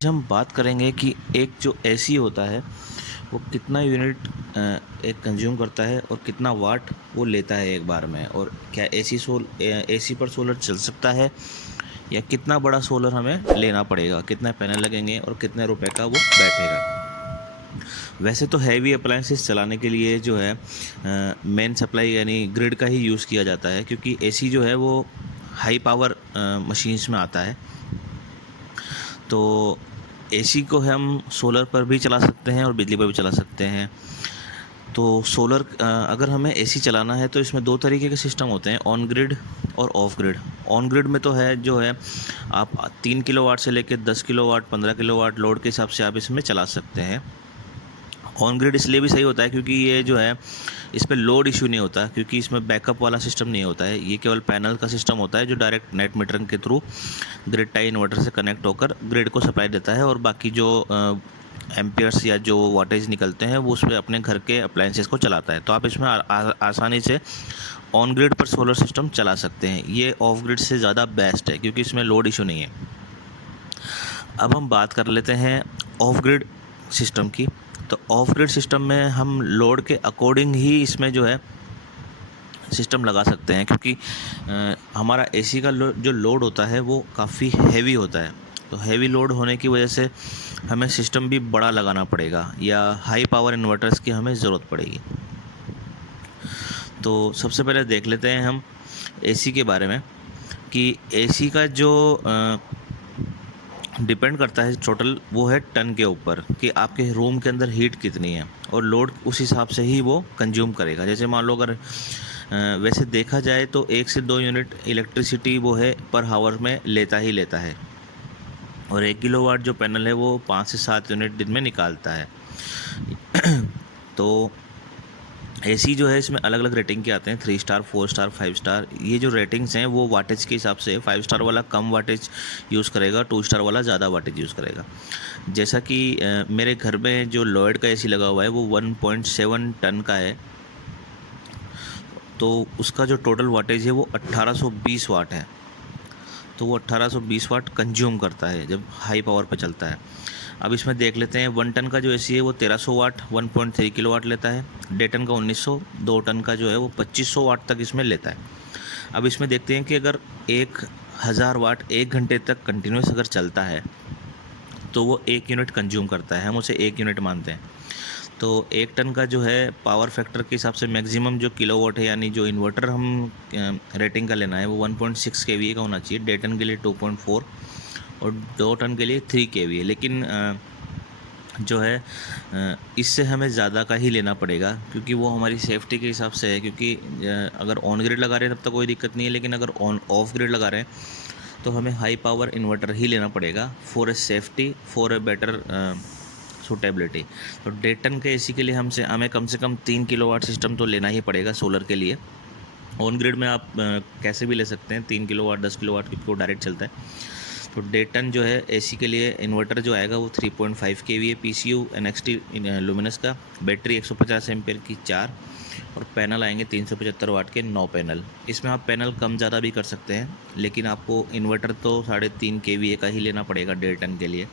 आज हम बात करेंगे कि एक जो एसी होता है वो कितना यूनिट एक कंज्यूम करता है और कितना वाट वो लेता है एक बार में, और क्या एसी पर सोलर चल सकता है या कितना बड़ा सोलर हमें लेना पड़ेगा, कितने पैनल लगेंगे और कितने रुपए का वो बैठेगा। वैसे तो हैवी अप्लायंसेस चलाने के लिए जो है मेन सप्लाई यानी ग्रिड का ही यूज़ किया जाता है, क्योंकि एसी जो है वो हाई पावर मशीन्स में आता है। तो एसी को हम सोलर पर भी चला सकते हैं और बिजली पर भी चला सकते हैं। तो सोलर अगर हमें एसी चलाना है तो इसमें दो तरीके के सिस्टम होते हैं, ऑन ग्रिड और ऑफ ग्रिड। ऑन ग्रिड में तो है जो है आप 3 किलोवाट से लेकर 10 किलोवाट 15 किलोवाट लोड के हिसाब से आप इसमें चला सकते हैं। ऑन ग्रिड इसलिए भी सही होता है क्योंकि ये जो है इस पर लोड इशू नहीं होता, क्योंकि इसमें बैकअप वाला सिस्टम नहीं होता है। ये केवल पैनल का सिस्टम होता है जो डायरेक्ट नेट मीटरिंग के थ्रू ग्रिड टाई इन्वर्टर से कनेक्ट होकर ग्रिड को सप्लाई देता है, और बाकी जो एम्पियर्स या जो वाटेज निकलते हैं वो उस पर अपने घर के अप्लायंसेस को चलाता है। तो आप इसमें आसानी से ऑन ग्रिड पर सोलर सिस्टम चला सकते हैं। ये ऑफ ग्रिड से ज़्यादा बेस्ट है क्योंकि इसमें लोड इशू नहीं है। अब हम बात कर लेते हैं ऑफ ग्रिड सिस्टम की। तो ऑफ ग्रिड सिस्टम में हम लोड के अकॉर्डिंग ही इसमें जो है सिस्टम लगा सकते हैं, क्योंकि हमारा एसी का जो लोड होता है वो काफ़ी हैवी होता है। तो हैवी लोड होने की वजह से हमें सिस्टम भी बड़ा लगाना पड़ेगा या हाई पावर इन्वर्टर्स की हमें ज़रूरत पड़ेगी। तो सबसे पहले देख लेते हैं हम एसी के बारे में कि एसी का जो डिपेंड करता है टोटल, वो है टन के ऊपर कि आपके रूम के अंदर हीट कितनी है, और लोड उस हिसाब से ही वो कंज्यूम करेगा। जैसे मान लो अगर वैसे देखा जाए तो 1 से 2 यूनिट इलेक्ट्रिसिटी वो है पर हावर में लेता ही लेता है, और 1 किलोवाट जो पैनल है वो 5 से 7 यूनिट दिन में निकालता है। तो एसी जो है इसमें अलग अलग रेटिंग के आते हैं, 3 स्टार 4 स्टार 5 स्टार। ये जो रेटिंग्स हैं वो वाटेज के हिसाब से 5 स्टार वाला कम वाटेज यूज़ करेगा, 2 स्टार वाला ज़्यादा वाटेज यूज़ करेगा। जैसा कि मेरे घर में जो लॉयड का एसी लगा हुआ है वो 1.7 टन का है, तो उसका जो टोटल वाटेज है वो 1820 वाट है। तो वो 1820 वाट कंज्यूम करता है जब हाई पावर पे चलता है। अब इसमें देख लेते हैं 1 टन का जो एसी है वो 1300 वाट 1.3 किलोवाट लेता है। 1.5 टन का 1900, 2 टन का जो है वो 2500 वाट तक इसमें लेता है। अब इसमें देखते हैं कि अगर 1000 वाट 1 घंटे तक कंटिन्यूस अगर चलता है तो वो 1 यूनिट कंज्यूम करता है, हम उसे 1 यूनिट मानते हैं। तो 1 टन का जो है पावर फैक्टर के हिसाब से मैक्सिमम जो किलोवाट है, यानी जो इन्वर्टर हम रेटिंग का लेना है वो 1.6 केवीए का होना चाहिए। 1.5 टन के लिए 2.4 और 2 टन के लिए 3 केवीए। लेकिन जो है इससे हमें ज़्यादा का ही लेना पड़ेगा, क्योंकि वो हमारी सेफ्टी के हिसाब से है। क्योंकि अगर ऑन ग्रिड लगा रहे हैं तब तक कोई दिक्कत नहीं है, लेकिन अगर ऑफ ग्रिड लगा रहे हैं तो हमें हाई पावर इन्वर्टर ही लेना पड़ेगा for a safety, for a better suitability. तो 1.5 टन के एसी के लिए हमें कम से कम 3 किलोवाट सिस्टम तो लेना ही पड़ेगा सोलर के लिए। ऑन ग्रिड में आप कैसे भी ले सकते हैं 3 किलोवाट 10 किलोवाट, क्योंकि वो डायरेक्ट चलता है। तो 1.5 टन जो है एसी के लिए इन्वर्टर जो आएगा वो 3.5 केवीए PCU NXT लुमिनस का, बैटरी 150 एम्पेयर की 4, और पैनल आएंगे 375 वाट के 9 पैनल। इसमें आप पैनल कम ज़्यादा भी कर सकते हैं, लेकिन आपको इन्वर्टर तो 3.5 केवीए का ही लेना पड़ेगा 1.5 टन के लिए,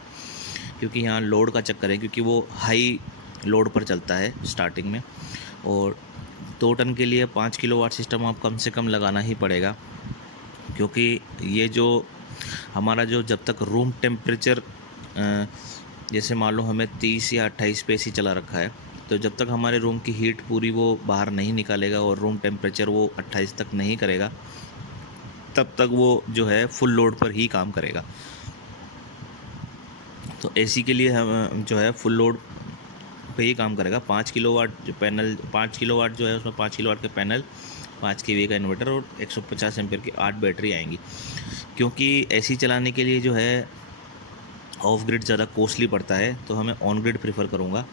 क्योंकि यहाँ लोड का चक्कर है, क्योंकि वो हाई लोड पर चलता है स्टार्टिंग में। और 2 टन के लिए 5 किलोवाट सिस्टम आप कम से कम लगाना ही पड़ेगा, क्योंकि ये जो हमारा जो जब तक रूम टेम्परेचर जैसे मान लो हमें 30 या 28 पे एसी चला रखा है, तो जब तक हमारे रूम की हीट पूरी वो बाहर नहीं निकालेगा और रूम टेम्परेचर वो 28 तक नहीं करेगा, तब तक वो जो है फुल लोड पर ही काम करेगा। तो एसी के लिए हम जो है फुल लोड पे ही काम करेगा। 5 किलोवाट जो पैनल 5 किलोवाट जो है उसमें 5 किलोवाट के पैनल, 5 केवी का इन्वर्टर और 150 एम्पेयर की 8 बैटरी आएंगी। क्योंकि एसी चलाने के लिए जो है ऑफ ग्रिड ज़्यादा कॉस्टली पड़ता है, तो हमें ऑन ग्रिड प्रेफर करूँगा।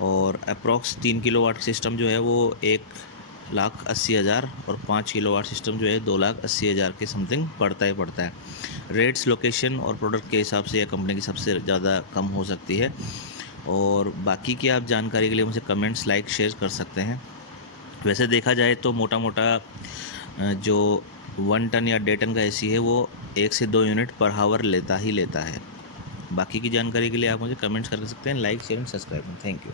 और अप्रॉक्स 3 किलोवाट सिस्टम जो है वो 1,80,000 और 5 किलोवाट सिस्टम जो है 2,80,000 के समथिंग पड़ता है। रेट्स लोकेशन और प्रोडक्ट के हिसाब से या कंपनी के हिसाब से ज़्यादा कम हो सकती है। और बाकी की आप जानकारी के लिए मुझे कमेंट्स लाइक शेयर कर सकते हैं। वैसे देखा जाए तो मोटा मोटा जो 1 टन या 1.5 टन का एसी है वो 1 से 2 यूनिट पर हावर लेता ही लेता है। बाकी की जानकारी के लिए आप मुझे कमेंट्स कर सकते हैं, like share and subscribe. Thank you.